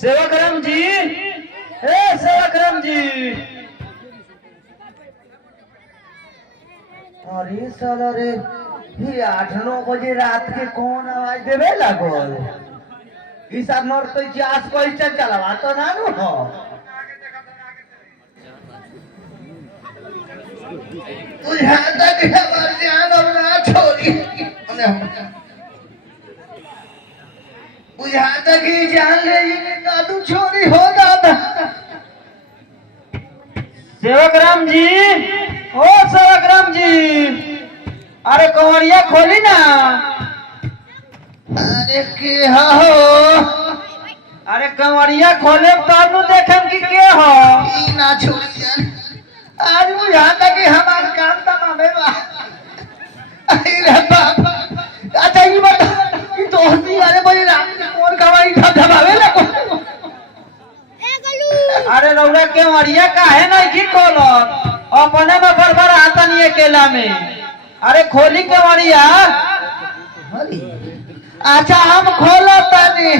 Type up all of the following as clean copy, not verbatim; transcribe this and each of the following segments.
सेवाकरम जी, हे सेवाकरम जी। अरे साला रे, ये 8-9 बजे रात के कौन आवाज देवे लागल? इस नर तो जास क्वेश्चन चलावा तो ना नु हो। बुझाता कि हमार जान अब ना छोड़ी। बुझाता कि जान ले ये दादू छोड़ी हो दादा। सेवाकरम जी, ओ सेवाकरम जी, अरे कंवरिया खोली ना। अरे के हो? अरे कंवरिया खोले तब नु देखम कि के हो। ई ना छोड़ी जान। आज बुझाता कि हमार काम तमामे बा। अरे बाप। अच्छा ये बता कि दोस्ती वाले बजे रात में कौन कमाई धबावे ला? अरे रौरा कंवरिया काहे नहीं की खोलो? अपने में बरबर आता नहीं अकेला में। अरे खोली कंवरिया। अच्छा हम खोलो तनी।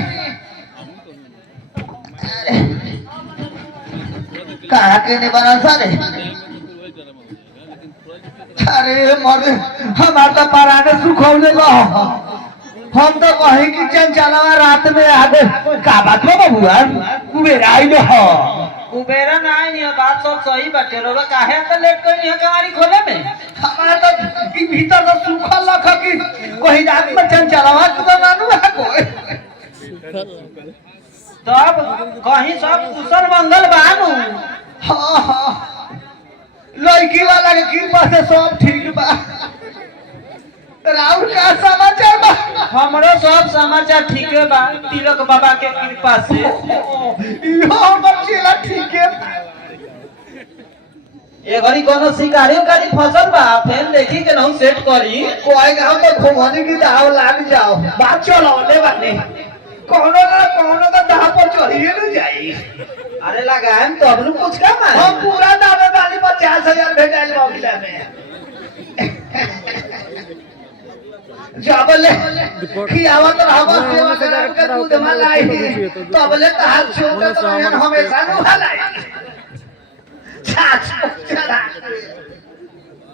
कहा के नहीं बना सारे? अरे मर हमार तो पराने सुखौले लो। हम तो कहीं की चंचलवा रात में आगे का बात हो बबुआ? कुबेरा आई न हो। कुबेरा नहीं नहीं बात सब सही बाटे। रौरा काहे तो लेट करी है कंवरी खोले में? हमारा तो की भीतर तो सुखल लख की कोई रात में चंचलवा तो नानू है कोई। तब कहीं सब कुशल मंगल बानू। हाँ हाँ लड़की वाला के कृपा से सब ठीक बा। राउर का समाचार बा? हमरो सब समाचार ठीक है बा, तिलक बाबा के कृपा से। यो हमर चेला ठीक है। ये घड़ी कोनो शिकारी उकारी फसल बा, फिर देखी के नहीं सेट करी। कोई हम तो घुमाने की दाव लाग जाओ। बात चलो ले बाने। कोनो का दाव पर चढ़िए न जाई। अरे लगाएम तो अब कुछ कम है। हम पूरा दादा दादी 50,000 भेजाइल बाबूला में। जाबले खियावत रहबा सेवा करा के दूध मलाई तबले त हाथ छोड़ के हमेशा न हलाई। छाछ चला